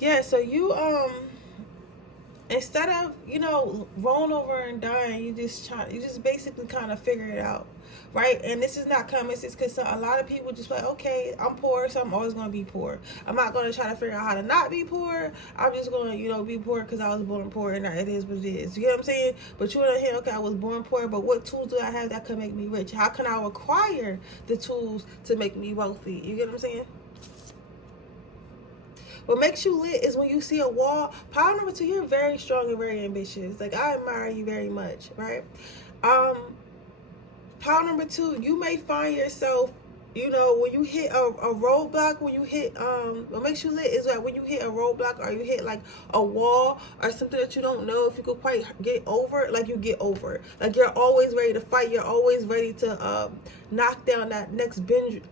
Yeah, so you instead of, rolling over and dying, you just basically kind of figure it out, right? And this is not common sense, because a lot of people just like, okay, I'm poor, so I'm always going to be poor. I'm not going to try to figure out how to not be poor. I'm just going to, be poor because I was born poor, and it is what it is. You know what I'm saying? But you understand, okay, I was born poor, but what tools do I have that could make me rich? How can I acquire the tools to make me wealthy? You get what I'm saying? What makes you lit is when you see a wall. Power number 2, you're very strong and very ambitious. Like, I admire you very much, right? Um, Power number 2, you may find yourself, when you hit a roadblock, when you hit, what makes you lit is like when you hit a roadblock, or you hit like a wall or something that you don't know if you could quite get over, like you get over it. Like, you're always ready to fight. You're always ready to knock down that next boundary.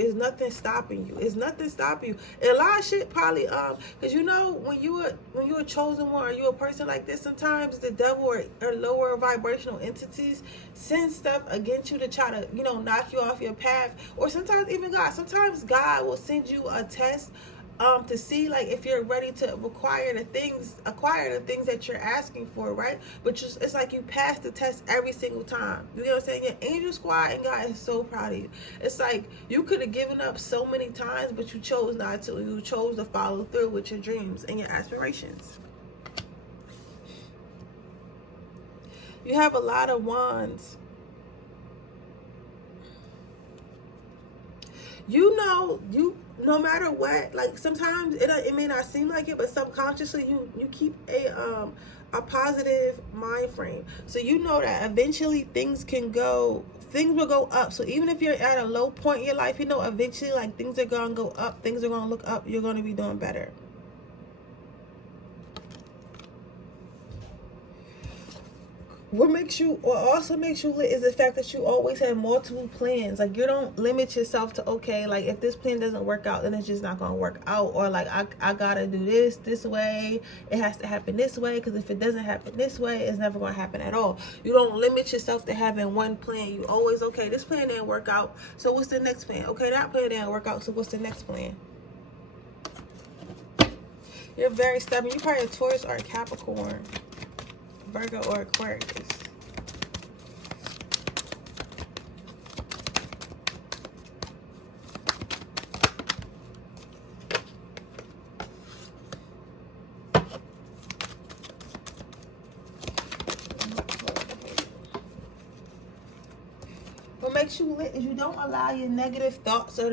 It's nothing stopping you. It's nothing stopping you. And a lot of shit probably, because when you a chosen one, or you a person like this, sometimes the devil or lower vibrational entities send stuff against you to try to, knock you off your path. Or sometimes even God. Sometimes God will send you a test to see, like, if you're ready to acquire the things that you're asking for, right? But it's like you pass the test every single time. You know what I'm saying? Your angel squad and God is so proud of you. It's like you could have given up so many times, but you chose not to. You chose to follow through with your dreams and your aspirations. You have a lot of wands. No matter what, like, sometimes it may not seem like it, but subconsciously you keep a positive mind frame. So you know that eventually things will go up. So even if you're at a low point in your life, eventually, like, things are gonna go up, things are gonna look up, you're gonna be doing better. What also makes you lit is the fact that you always have multiple plans. Like, you don't limit yourself to, okay, like, if this plan doesn't work out, then it's just not gonna work out. Or like, I gotta do this way, it has to happen this way, because if it doesn't happen this way, it's never gonna happen at all. You don't limit yourself to having one plan. You always, okay, this plan didn't work out, so what's the next plan? Okay, that plan didn't work out, so what's the next plan? You're very stubborn. You're probably a Taurus or a Capricorn, Virgo or Aquarius. What makes you lit is you don't allow your negative thoughts or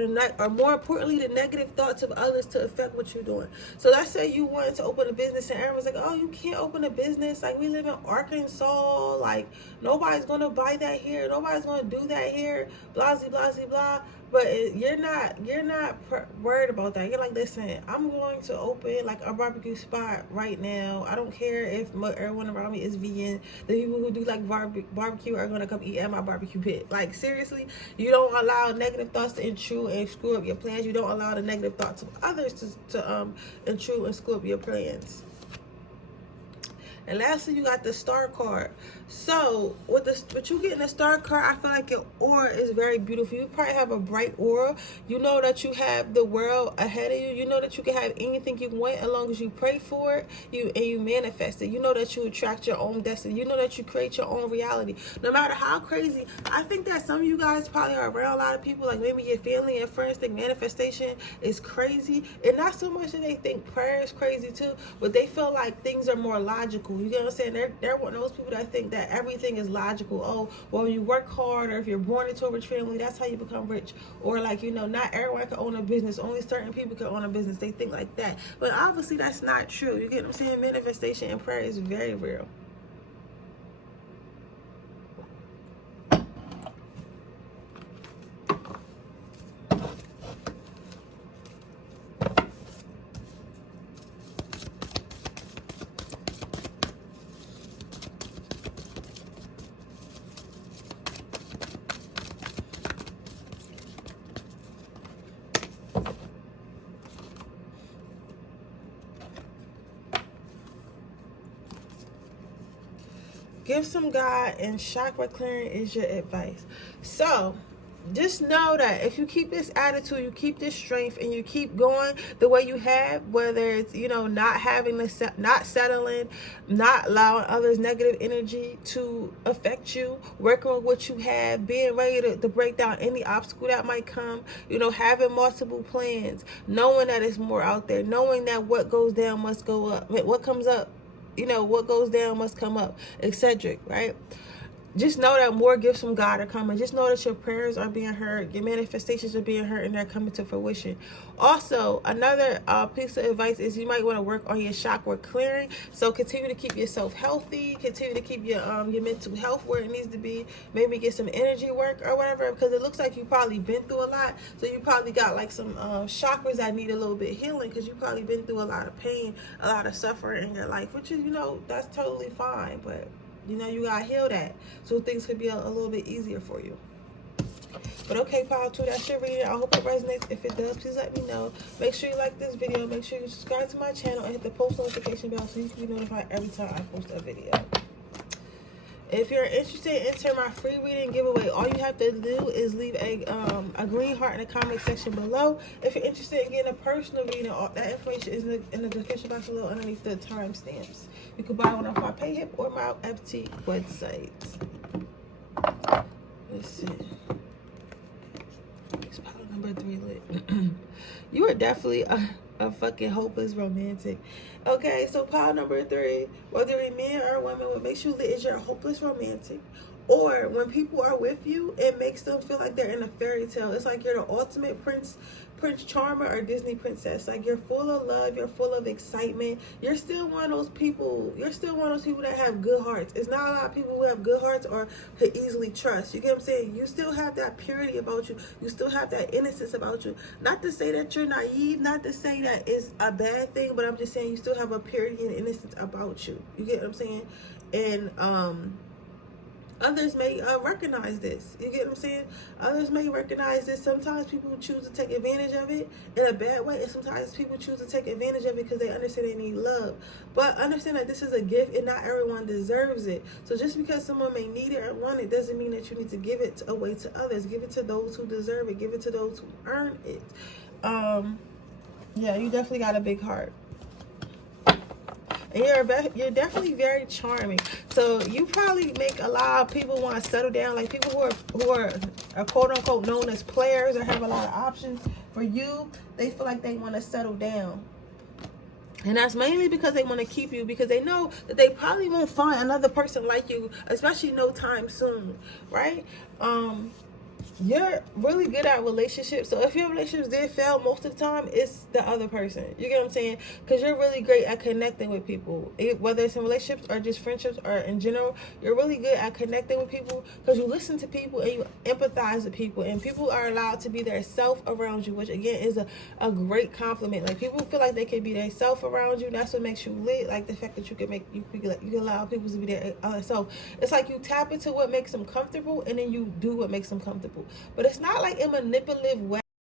more importantly, the negative thoughts of others to affect what you're doing. So let's say you wanted to open a business and everyone's like, oh, you can't open a business. Like, we live in Arkansas. Like, nobody's going to buy that here. Nobody's going to do that here. Blah, blah, blah, blah. But you're not worried about that. You're like, listen, I'm going to open like a barbecue spot right now. I don't care if everyone around me is vegan. The people who do like barbecue are going to come eat at my barbecue pit. Like, seriously, you don't allow negative thoughts to intrude and screw up your plans. You don't allow the negative thoughts of others to intrude and screw up your plans. And lastly, you got the star card. So with you getting the star card, I feel like your aura is very beautiful. You probably have a bright aura. You know that you have the world ahead of you. You know that you can have anything you want as long as you pray for it. You manifest it. You know that you attract your own destiny. You know that you create your own reality. No matter how crazy. I think that some of you guys probably are around a lot of people, like maybe your family and friends, think manifestation is crazy. And not so much that they think prayer is crazy too, but they feel like things are more logical. You get what I'm saying? They're one of those people that think that everything is logical. Oh, well, you work hard, or if you're born into a rich family, that's how you become rich. Or like, not everyone can own a business. Only certain people can own a business. They think like that. But obviously that's not true. You get what I'm saying? Manifestation and prayer is very real. Give some God, and chakra clearing is your advice. So just know that if you keep this attitude, you keep this strength, and you keep going the way you have, whether it's, you know, not having to not settling, not allowing others negative energy to affect you, working with what you have, being ready to break down any obstacle that might come, you know, having multiple plans, knowing that it's more out there, knowing that what goes down must go up, what comes up, you know, what goes down must come up, etc., right? Just know that more gifts from God are coming. Just know that your prayers are being heard. Your manifestations are being heard, and they're coming to fruition. Also, another piece of advice is you might want to work on your chakra clearing. So continue to keep yourself healthy. Continue to keep your mental health where it needs to be. Maybe get some energy work or whatever, because it looks like you've probably been through a lot. So you probably got like some chakras that need a little bit healing, because you've probably been through a lot of pain, a lot of suffering in your life, which is, you know, that's totally fine. But you know, you gotta heal that, so things could be a little bit easier for you. But okay, pile 2, that's your reading. I hope it resonates. If it does, please let me know. Make sure you like this video. Make sure you subscribe to my channel and hit the post notification bell so you can be notified every time I post a video. If you're interested in entering my free reading giveaway, all you have to do is leave a green heart in the comment section below. If you're interested in getting a personal reading, all that information is in the description box below underneath the timestamps. You can buy one off my PayHip or my FT website. Let's see. It's pile number 3 lit. You are definitely a fucking hopeless romantic. Okay, so pile number 3, whether you're a man or a woman, what makes you lit is you're a hopeless romantic. Or when people are with you, it makes them feel like they're in a fairy tale. It's like you're the ultimate prince charmer or Disney princess. Like, you're full of love, you're full of excitement. You're still one of those people. You're still one of those people that have good hearts. It's not a lot of people who have good hearts or could easily trust. You get what I'm saying? You still have that purity about you. You still have that innocence about you. Not to say that you're naive, not to say that it's a bad thing, but I'm just saying you still have a purity and innocence about you. You get what I'm saying? And others may recognize this. You get what I'm saying? Others may recognize this. Sometimes people choose to take advantage of it in a bad way, and sometimes people choose to take advantage of it because they understand they need love. But understand that this is a gift, and not everyone deserves it. So just because someone may need it or want it doesn't mean that you need to give it away to others. Give it to those who deserve it. Give it to those who earn it. Yeah, you definitely got a big heart. And you're definitely very charming. So you probably make a lot of people want to settle down. Like people who are quote unquote known as players or have a lot of options. For you, they feel like they want to settle down. And that's mainly because they want to keep you, because they know that they probably won't find another person like you, especially no time soon, right? You're really good at relationships. So if your relationships did fail, most of the time it's the other person. You get what I'm saying? Because you're really great at connecting with people, whether it's in relationships or just friendships or in general. You're really good at connecting with people because you listen to people and you empathize with people, and people are allowed to be their self around you, which again is a great compliment. Like, people feel like they can be their self around you. That's what makes you lit. Like the fact that you can allow people to be their other self. It's like you tap into what makes them comfortable, and then you do what makes them comfortable. But it's not like a manipulative way.